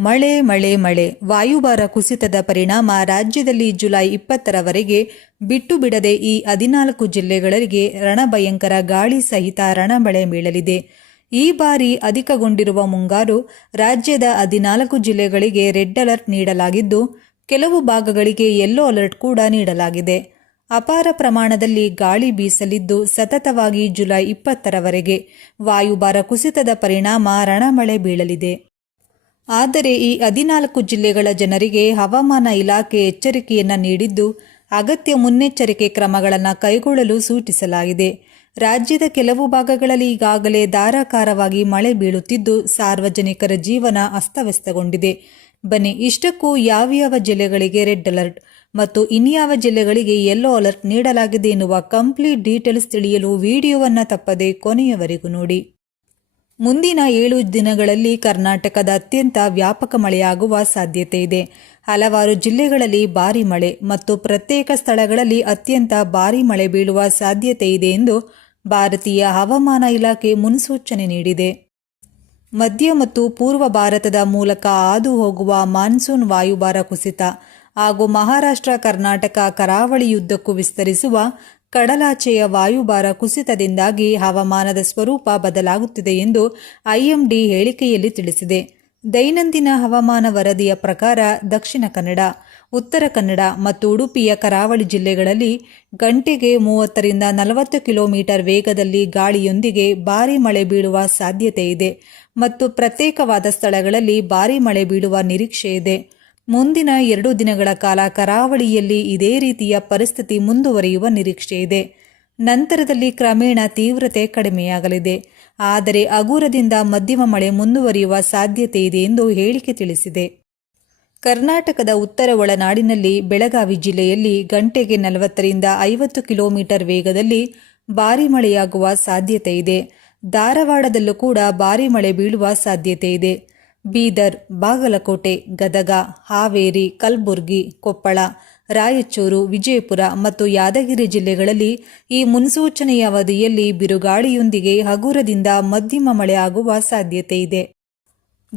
ಮಳೆ ಮಳೆ ಮಳೆ. ವಾಯುಭಾರ ಕುಸಿತದ ಪರಿಣಾಮ ರಾಜ್ಯದಲ್ಲಿ ಜುಲೈ ಇಪ್ಪತ್ತರವರೆಗೆ ಬಿಟ್ಟು ಬಿಡದೆ ಈ ಹದಿನಾಲ್ಕು ಜಿಲ್ಲೆಗಳಿಗೆ ರಣಭಯಂಕರ ಗಾಳಿ ಸಹಿತ ರಣಮಳೆ ಬೀಳಲಿದೆ. ಈ ಬಾರಿ ಅಧಿಕಗೊಂಡಿರುವ ಮುಂಗಾರು ರಾಜ್ಯದ ಹದಿನಾಲ್ಕು ಜಿಲ್ಲೆಗಳಿಗೆ ರೆಡ್ ಅಲರ್ಟ್ ನೀಡಲಾಗಿದ್ದು, ಕೆಲವು ಭಾಗಗಳಿಗೆ ಯೆಲ್ಲೋ ಅಲರ್ಟ್ ಕೂಡ ನೀಡಲಾಗಿದೆ. ಅಪಾರ ಪ್ರಮಾಣದಲ್ಲಿ ಗಾಳಿ ಬೀಸಲಿದ್ದು, ಸತತವಾಗಿ ಜುಲೈ ಇಪ್ಪತ್ತರವರೆಗೆ ವಾಯುಭಾರ ಕುಸಿತದ ಪರಿಣಾಮ ರಣಮಳೆ ಬೀಳಲಿದೆ. ಆದರೆ ಈ ಹದಿನಾಲ್ಕು ಜಿಲ್ಲೆಗಳ ಜನರಿಗೆ ಹವಾಮಾನ ಇಲಾಖೆ ಎಚ್ಚರಿಕೆಯನ್ನು ನೀಡಿದ್ದು, ಅಗತ್ಯ ಮುನ್ನೆಚ್ಚರಿಕೆ ಕ್ರಮಗಳನ್ನು ಕೈಗೊಳ್ಳಲು ಸೂಚಿಸಲಾಗಿದೆ. ರಾಜ್ಯದ ಕೆಲವು ಭಾಗಗಳಲ್ಲಿ ಈಗಾಗಲೇ ಧಾರಾಕಾರವಾಗಿ ಮಳೆ ಬೀಳುತ್ತಿದ್ದು, ಸಾರ್ವಜನಿಕರ ಜೀವನ ಅಸ್ತವ್ಯಸ್ತಗೊಂಡಿದೆ. ಬನ್ನಿ, ಇಷ್ಟಕ್ಕೂ ಯಾವ್ಯಾವ ಜಿಲ್ಲೆಗಳಿಗೆ ರೆಡ್ ಅಲರ್ಟ್ ಮತ್ತು ಇನ್ಯಾವ ಜಿಲ್ಲೆಗಳಿಗೆ ಯೆಲ್ಲೋ ಅಲರ್ಟ್ ನೀಡಲಾಗಿದೆ ಎನ್ನುವ ಕಂಪ್ಲೀಟ್ ಡೀಟೇಲ್ಸ್ ತಿಳಿಯಲು ವಿಡಿಯೋವನ್ನು ತಪ್ಪದೆ ಕೊನೆಯವರೆಗೂ ನೋಡಿ. ಮುಂದಿನ ಏಳು ದಿನಗಳಲ್ಲಿ ಕರ್ನಾಟಕದ ಅತ್ಯಂತ ವ್ಯಾಪಕ ಮಳೆಯಾಗುವ ಸಾಧ್ಯತೆ ಇದೆ. ಹಲವಾರು ಜಿಲ್ಲೆಗಳಲ್ಲಿ ಭಾರಿ ಮಳೆ ಮತ್ತು ಪ್ರತ್ಯೇಕ ಸ್ಥಳಗಳಲ್ಲಿ ಅತ್ಯಂತ ಭಾರಿ ಮಳೆ ಬೀಳುವ ಸಾಧ್ಯತೆ ಇದೆ ಎಂದು ಭಾರತೀಯ ಹವಾಮಾನ ಇಲಾಖೆ ಮುನ್ಸೂಚನೆ ನೀಡಿದೆ. ಮಧ್ಯ ಮತ್ತು ಪೂರ್ವ ಭಾರತದ ಮೂಲಕ ಹಾದು ಹೋಗುವ ಮಾನ್ಸೂನ್ ವಾಯುಭಾರ ಕುಸಿತ ಹಾಗೂ ಮಹಾರಾಷ್ಟ್ರ, ಕರ್ನಾಟಕ ಕರಾವಳಿಯುದ್ದಕ್ಕೂ ವಿಸ್ತರಿಸುವ ಕಡಲಾಚೆಯ ವಾಯುಭಾರ ಕುಸಿತದಿಂದಾಗಿ ಹವಾಮಾನದ ಸ್ವರೂಪ ಬದಲಾಗುತ್ತಿದೆ ಎಂದು ಐಎಂಡಿ ಹೇಳಿಕೆಯಲ್ಲಿ ತಿಳಿಸಿದೆ. ದೈನಂದಿನ ಹವಾಮಾನ ವರದಿಯ ಪ್ರಕಾರ ದಕ್ಷಿಣ ಕನ್ನಡ, ಉತ್ತರ ಕನ್ನಡ ಮತ್ತು ಉಡುಪಿಯ ಕರಾವಳಿ ಜಿಲ್ಲೆಗಳಲ್ಲಿ ಗಂಟೆಗೆ ಮೂವತ್ತರಿಂದ ನಲವತ್ತು ಕಿಲೋಮೀಟರ್ ವೇಗದಲ್ಲಿ ಗಾಳಿಯೊಂದಿಗೆ ಭಾರೀ ಮಳೆ ಬೀಳುವ ಸಾಧ್ಯತೆ ಇದೆ ಮತ್ತು ಪ್ರತ್ಯೇಕವಾದ ಸ್ಥಳಗಳಲ್ಲಿ ಭಾರೀ ಮಳೆ ಬೀಳುವ ನಿರೀಕ್ಷೆ ಇದೆ. ಮುಂದಿನ ಎರಡು ದಿನಗಳ ಕಾಲ ಕರಾವಳಿಯಲ್ಲಿ ಇದೇ ರೀತಿಯ ಪರಿಸ್ಥಿತಿ ಮುಂದುವರಿಯುವ ನಿರೀಕ್ಷೆ ಇದೆ. ನಂತರದಲ್ಲಿ ಕ್ರಮೇಣ ತೀವ್ರತೆ ಕಡಿಮೆಯಾಗಲಿದೆ. ಆದರೆ ಅಗೂರದಿಂದ ಮಧ್ಯಮ ಮಳೆ ಮುಂದುವರಿಯುವ ಸಾಧ್ಯತೆ ಇದೆ ಎಂದು ಹೇಳಿಕೆ ತಿಳಿಸಿದೆ. ಕರ್ನಾಟಕದ ಉತ್ತರ ಒಳನಾಡಿನಲ್ಲಿ ಬೆಳಗಾವಿ ಜಿಲ್ಲೆಯಲ್ಲಿ ಗಂಟೆಗೆ ನಲವತ್ತರಿಂದ ಐವತ್ತು ಕಿಲೋಮೀಟರ್ ವೇಗದಲ್ಲಿ ಭಾರಿ ಮಳೆಯಾಗುವ ಸಾಧ್ಯತೆ ಇದೆ. ಧಾರವಾಡದಲ್ಲೂ ಕೂಡ ಭಾರಿ ಮಳೆ ಬೀಳುವ ಸಾಧ್ಯತೆ ಇದೆ. ಬೀದರ್, ಬಾಗಲಕೋಟೆ, ಗದಗ, ಹಾವೇರಿ, ಕಲಬುರ್ಗಿ, ಕೊಪ್ಪಳ, ರಾಯಚೂರು, ವಿಜಯಪುರ ಮತ್ತು ಯಾದಗಿರಿ ಜಿಲ್ಲೆಗಳಲ್ಲಿ ಈ ಮುನ್ಸೂಚನೆಯ ಅವಧಿಯಲ್ಲಿ ಬಿರುಗಾಳಿಯೊಂದಿಗೆ ಹಗುರದಿಂದ ಮಧ್ಯಮ ಮಳೆ ಆಗುವ ಸಾಧ್ಯತೆ ಇದೆ.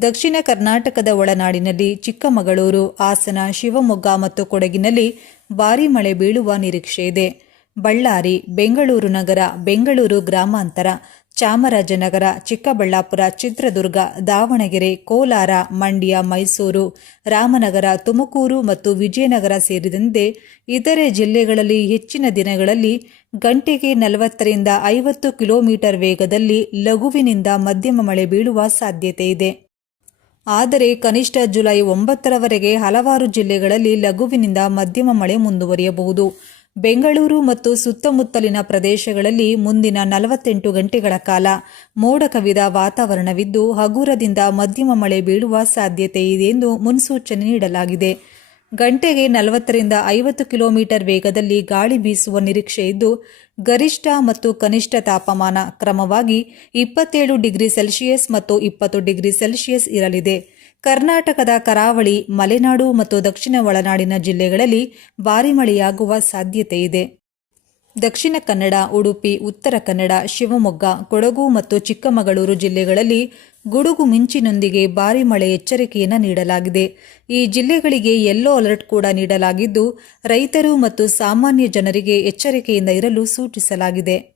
ದಕ್ಷಿಣ ಕರ್ನಾಟಕದ ಒಳನಾಡಿನಲ್ಲಿ ಚಿಕ್ಕಮಗಳೂರು, ಹಾಸನ, ಶಿವಮೊಗ್ಗ ಮತ್ತು ಕೊಡಗಿನಲ್ಲಿ ಭಾರೀ ಮಳೆ ಬೀಳುವ ನಿರೀಕ್ಷೆ ಇದೆ. ಬಳ್ಳಾರಿ, ಬೆಂಗಳೂರು ನಗರ, ಬೆಂಗಳೂರು ಗ್ರಾಮಾಂತರ ಚಾಮರಾಜನಗರ, ಚಿಕ್ಕಬಳ್ಳಾಪುರ, ಚಿತ್ರದುರ್ಗ, ದಾವಣಗೆರೆ, ಕೋಲಾರ, ಮಂಡ್ಯ, ಮೈಸೂರು, ರಾಮನಗರ, ತುಮಕೂರು ಮತ್ತು ವಿಜಯನಗರ ಸೇರಿದಂತೆ ಇತರೆ ಜಿಲ್ಲೆಗಳಲ್ಲಿ ಹೆಚ್ಚಿನ ದಿನಗಳಲ್ಲಿ ಗಂಟೆಗೆ ನಲವತ್ತರಿಂದ ಐವತ್ತು ಕಿಲೋಮೀಟರ್ ವೇಗದಲ್ಲಿ ಲಘುವಿನಿಂದ ಮಧ್ಯಮ ಮಳೆ ಬೀಳುವ ಸಾಧ್ಯತೆ ಇದೆ. ಆದರೆ ಕನಿಷ್ಠ ಜುಲೈ ಒಂಬತ್ತರವರೆಗೆ ಹಲವಾರು ಜಿಲ್ಲೆಗಳಲ್ಲಿ ಲಘುವಿನಿಂದ ಮಧ್ಯಮ ಮಳೆ ಮುಂದುವರಿಯಬಹುದು. ಬೆಂಗಳೂರು ಮತ್ತು ಸುತ್ತಮುತ್ತಲಿನ ಪ್ರದೇಶಗಳಲ್ಲಿ ಮುಂದಿನ ನಲವತ್ತೆಂಟು ಗಂಟೆಗಳ ಕಾಲ ಮೋಡ ಕವಿದ ವಾತಾವರಣವಿದ್ದು, ಹಗುರದಿಂದ ಮಧ್ಯಮ ಮಳೆ ಬೀಳುವ ಸಾಧ್ಯತೆ ಇದೆ ಎಂದು ಮುನ್ಸೂಚನೆ ನೀಡಲಾಗಿದೆ. ಗಂಟೆಗೆ ನಲವತ್ತರಿಂದ ಐವತ್ತು ಕಿಲೋಮೀಟರ್ ವೇಗದಲ್ಲಿ ಗಾಳಿ ಬೀಸುವ ನಿರೀಕ್ಷೆ ಇದ್ದು, ಗರಿಷ್ಠ ಮತ್ತು ಕನಿಷ್ಠ ತಾಪಮಾನ ಕ್ರಮವಾಗಿ ಇಪ್ಪತ್ತೇಳು ಡಿಗ್ರಿ ಸೆಲ್ಸಿಯಸ್ ಮತ್ತು ಇಪ್ಪತ್ತು ಡಿಗ್ರಿ ಸೆಲ್ಸಿಯಸ್ ಇರಲಿದೆ. ಕರ್ನಾಟಕದ ಕರಾವಳಿ, ಮಲೆನಾಡು ಮತ್ತು ದಕ್ಷಿಣ ಒಳನಾಡಿನ ಜಿಲ್ಲೆಗಳಲ್ಲಿ ಭಾರಿ ಮಳೆಯಾಗುವ ಸಾಧ್ಯತೆ ಇದೆ. ದಕ್ಷಿಣ ಕನ್ನಡ, ಉಡುಪಿ, ಉತ್ತರ ಕನ್ನಡ, ಶಿವಮೊಗ್ಗ, ಕೊಡಗು ಮತ್ತು ಚಿಕ್ಕಮಗಳೂರು ಜಿಲ್ಲೆಗಳಲ್ಲಿ ಗುಡುಗು ಮಿಂಚಿನೊಂದಿಗೆ ಭಾರಿ ಮಳೆ ಎಚ್ಚರಿಕೆಯನ್ನು ನೀಡಲಾಗಿದೆ. ಈ ಜಿಲ್ಲೆಗಳಿಗೆ ಯೆಲ್ಲೋ ಅಲರ್ಟ್ ಕೂಡ ನೀಡಲಾಗಿದ್ದು, ರೈತರು ಮತ್ತು ಸಾಮಾನ್ಯ ಜನರಿಗೆ ಎಚ್ಚರಿಕೆಯಿಂದ ಇರಲು ಸೂಚಿಸಲಾಗಿದೆ.